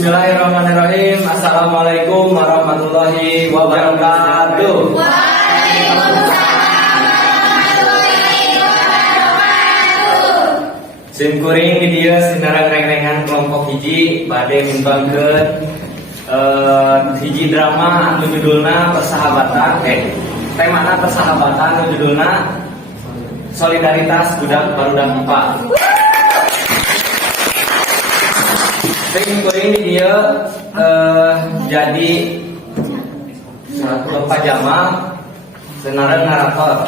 Bismillahirrahmanirrahim. Assalamualaikum warahmatullahi wabarakatuh. Sim kuring di dia sinarang reng-rengan kelompok hiji bade mimbangkeun hiji drama anu judulna persahabatan temana persahabatan anu judulna solidaritas budak barudak IPA. Sim kuring di dia jadi Bapak Jamal senarang narator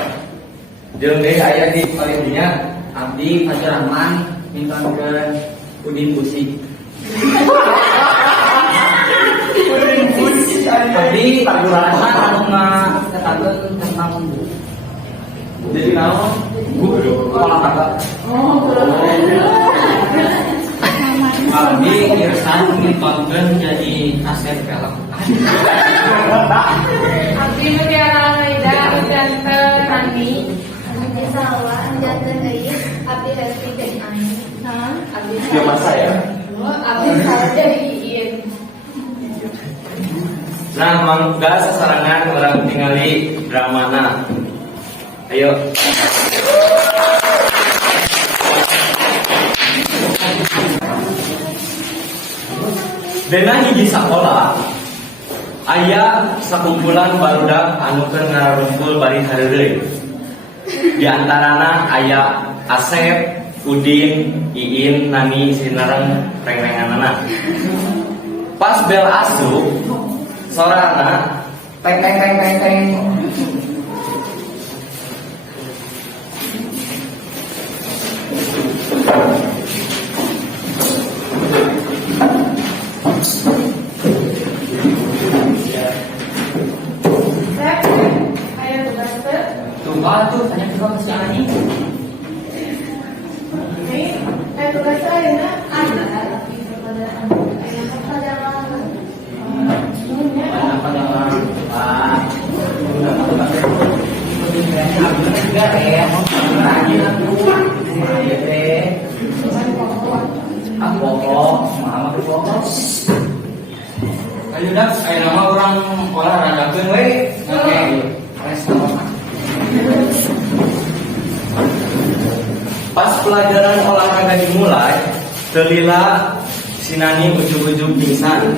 jeung deui aya di palindinya Abdi Fajar Rahman mimpangkeun Udin Busik. Abdi Fajar Rahman anu ngacatatkeun tentang jadi naon? Guru olahraga. Abdi Irsan mimpangkeun jadi aset film. Abdi Nuriana Maida janten Rani. Abdi Hesti jadi Ani. Abdi Dia masa ya? Abdi jadi Iin. Nah, mangga sasarangan orang tingali dramana. Ayo. Dena hiji sakola aya sakumpulan barudak anu keur ngarungkul bari hareureung. Di antarana aya Asep, Udin, Iin, Nani, sinareng reng-renganana. Pas bel asup, sorana teng teng teng teng teng. Tuh, tanya ke si Ani. Tugas saya ada apa jangan Ayo dah, ayo nama orang olahraga pun, weh. Pas pelajaran olahraga dimulai, telila si Nani ujug-ujug pingsan.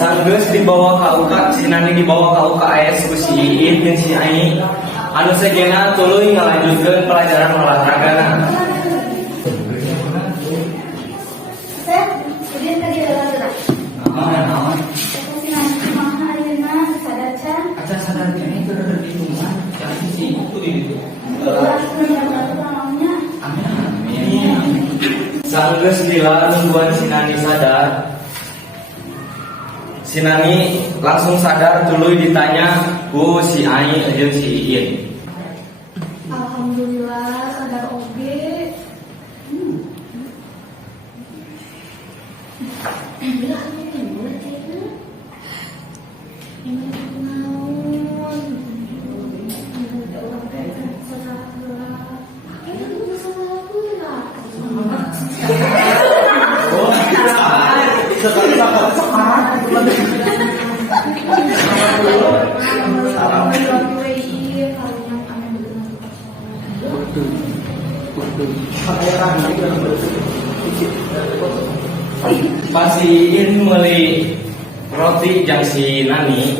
Sanggeus dibawa ka UK, si Nani dibawa ka UKS ku si Iin jeung si Ai. Anu segena tuluy ngalanjutkeun pelajaran olahragana. Sep, Udin tadi ada Naon? Sadar Sadar ini kudu di rumah. Jadi si ibu di ditu. Amin. Sanggeus lila nungguan si Nani sadar. Si Nani langsung sadar tuluy ditanya ku si Ai jeung si Iin. Alhamdulillah sadar oge. Betul. Pasiin meuli roti jang si Nani,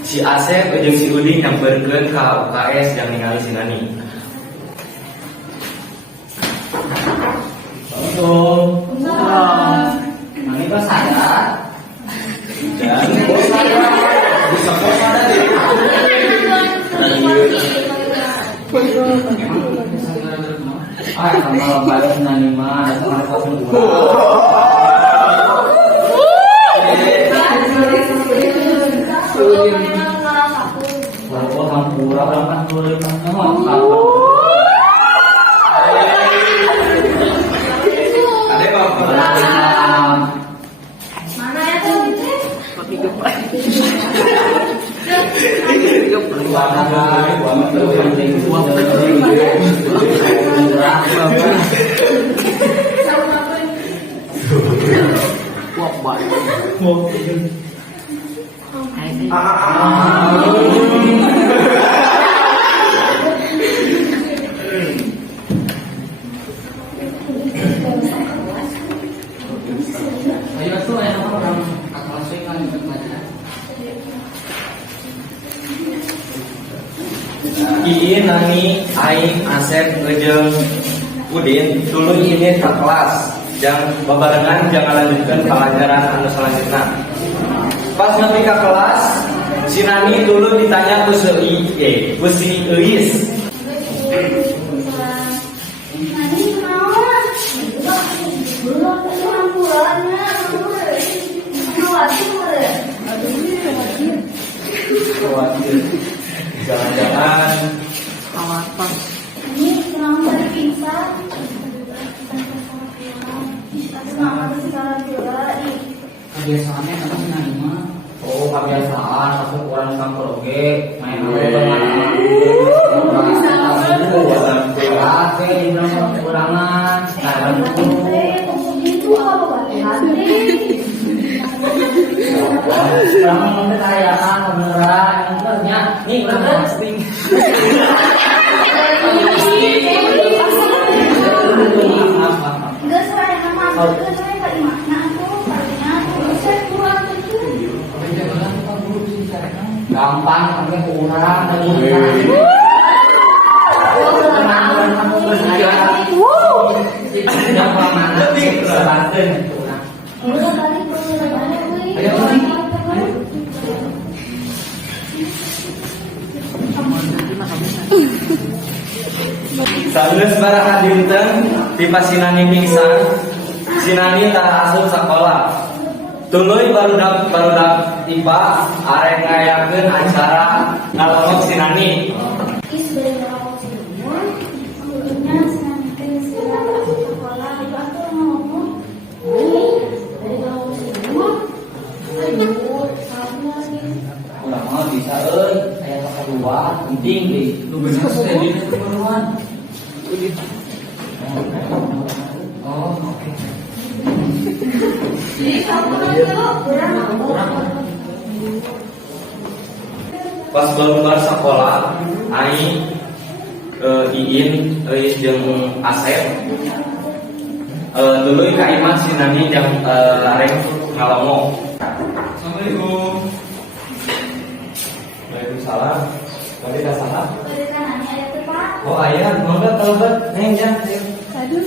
si Asep jeung si Udin nyamperkeun ka UKS jang ningali si Nani. Nani pas sadar. Dan bisa kok sadar deh. Kalau balik Nani mah ada sama pasang Walaupun hampura orang kan boleh Ada apa? Mana ya tuh? Ayo tuh ya orang kakak saya kan baca. Iin, Nani, Aing, Asep, jeung Udin dulu ini ke kelas jang babarengan jangan lanjutkan pelajaran anu selanjutnya. Pas nepi ka kelas, si Nani dulu ditanya ku si Eis. Jangan-jangan Ini kenapa pingsan? Kenapa sekarang juga? Kebiasaannya apa sih Nani mah? Oh kebiasaan, aku kurang campur oke, main kemana-mana. Kurangan, sekarang Itu apa hati? kurang mempercayakan beneran, benernya. Nih kurang casting. Enggak saya nama aku saya kali mana tuh kalinya saya kurang itu. Gampang, tapi kurang dan kurang. Tenang, kamu bersedia. Gampang mana? Sebatin kurang. Udah kali kurang. Ayo, Sabeus baraha dinten tipa si Nani pingsan, si Nani tara asup sakola. Tuluy barudak IPA arek ngayakeun acara ngalongok si Nani. udah mau bisa ayat kedua penting deh. Lu bisa jadi keperluan. Oh, oke. Pas keluar sekolah, Aing, Iin, Eis jeung Asep. Dulu ka Iman si Nani jeung arek ngalongok. Assalamualaikum. Waalaikumsalam. Tadi dah salah. Oh ayah, mangga teubeut, neng jang. Aduh.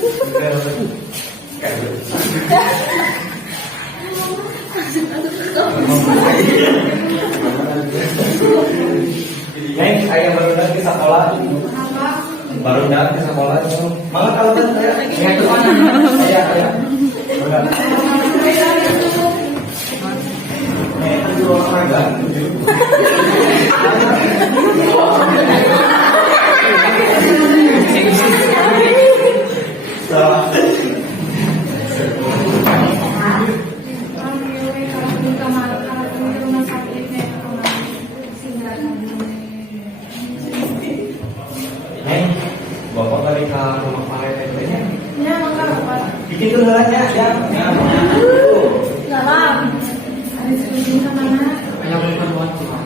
Neng, ayah barudak di sekolah. Barudak di sekolah. Mangga teubeut ya. Neng itu mana? Ayah. Barudak. Neng itu olahraga. Neng, bapak kali ke rumah Pak Tetenya. Ya, maka apa? Bikin dulu aja ya. Dalam. Ada setuju sama mana? Ayah keperluan cuma.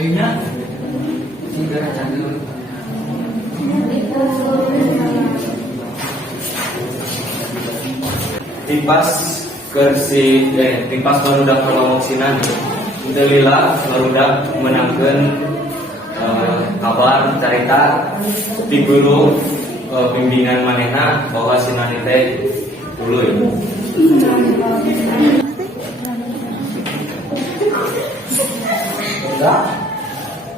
Akhirnya singgah canggih. Tipas tipas barudak kelompok sinan itu lila barudak menangkan kabar cerita di guru bimbingan manehna bahwa sinan teh dulu Enggak.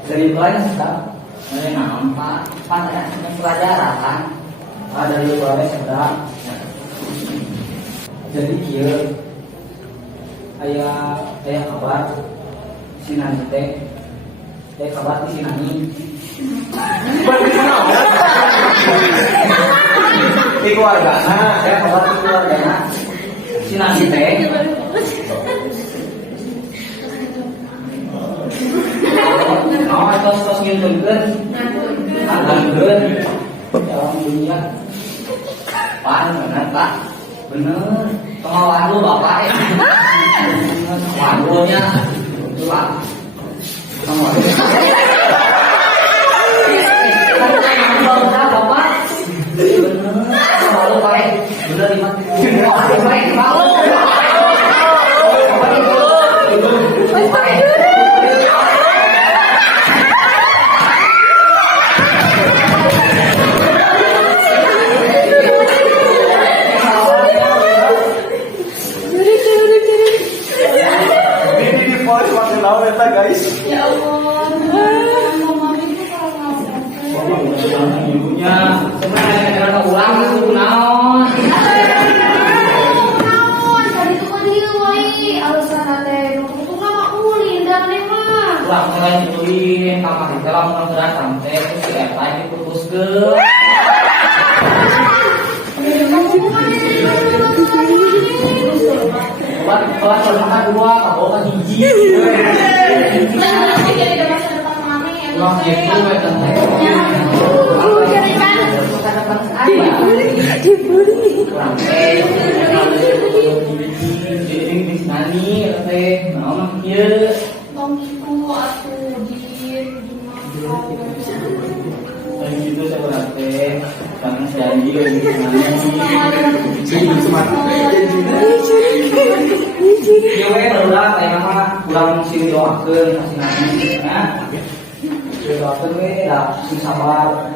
Dari lain sudah. Dari nampak pada pelajaran kan. Dari luar sudah. Jadi kia ayah kabar sinani teh kabar di sinani di keluarga kabar di keluarga sinani teh tos ngintungkeun ngantungkeun dalam dunia bener Pak bener pengawal lu Bapak ya pengawalnya itu Pak pengawalnya Bapak bener pengawal lu Pak bener dimati guys. Ya Allah, mama itu kalau ngomong ibunya sebenarnya karena ulang itu naon tadi tuh kan dia woi alasan nate untuk nama ulin dan mah ulang mulai dibeliin kamar itu lah mau berat sampai itu si Eta diputuskeun kelas pertama dua kamu kan hiji ulang gitu kurang nani teh naon kieu Bang itu aku dan gitu saya berarti karena janji lagi ya we barulah saya mah kurang sing doakeun kasih nani ya doakeun we da sing sabar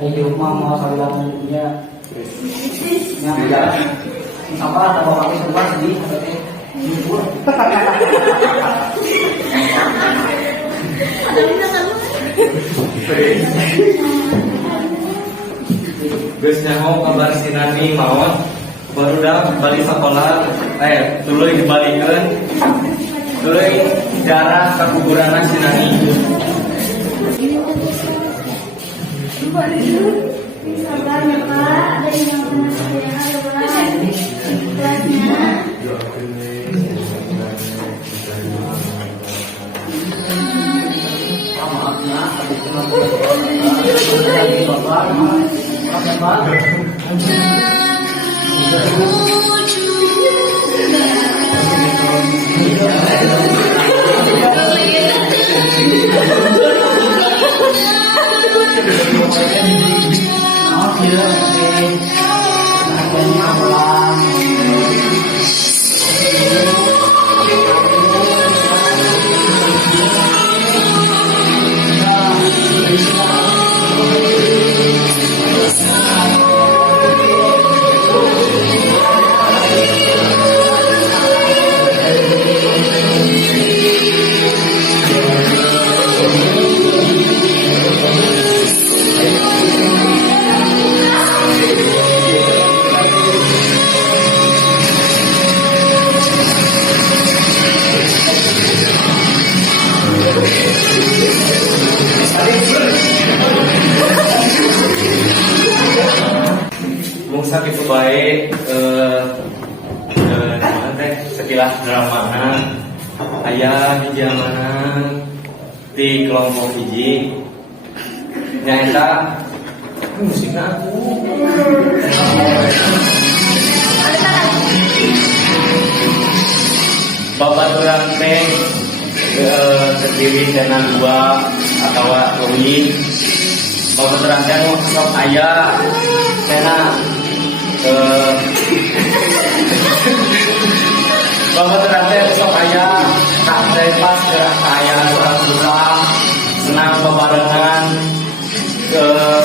ayo rumah mau sabar dunia ya sing sabar da bawa ke sabar sedih teh libur Geus nyaho kabar si Nani maot barudak balik sekolah tuluy dibalikeun tuluy jarah ka kuburanna si Nani. sabar ya Pak dari yang mana saja kelasnya maafnya habis itu bapak maaf ya Pak maaf ya harganya pelan Mungsa kitu bae sekilas dramana aya di zaman di kelompok hiji nyaeta musikna aku babaturan teh terdiri dengan dua atau leuwih. Babaturan teh sok aya karena babaturan teh sok aya tak pas gerak kaya surang-surang senang bebarengan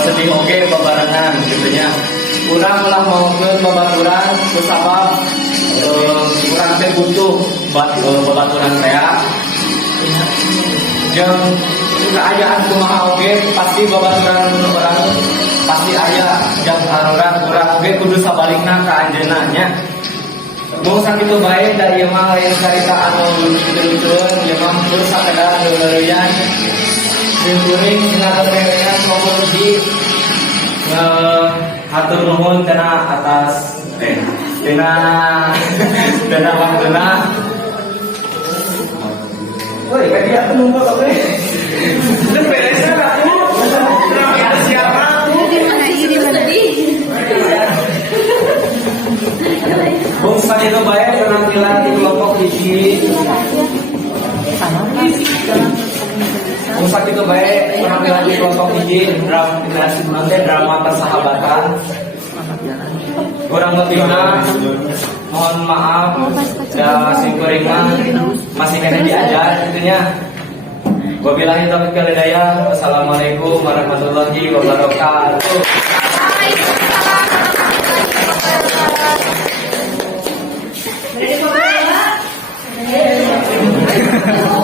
sedih oke bebarengan gitunya. Urang lah maukeun babaturan kusabab urang teh butuh babaturan teh jeung keadaan kumaha oge pasti babaturan urang pasti aya jeung urang oge kudu sabalikna ka anjeunna nya. Mau sakitu bae da ieu mah lain carita anu lucu-lucueun ieu mah terus sakedar leuleurian simkuring sinaran rerengan ngomong di hatur nuhun kana atas dina waktuna. Woi, kan dia nunggu apa nih? Itu beresnya aku. Siapa aku? Ini mana? Bung Sani itu baik penampilan di kelompok hiji. Bung Sani itu baik penampilan di kelompok hiji. Drama persahabatan. Kurang lebihnya mohon maaf dan simkuring masih kena diajar gitunya. Wabillahi taufiq wal hidayah. Wassalamualaikum warahmatullahi wabarakatuh. Waalaikumsalam.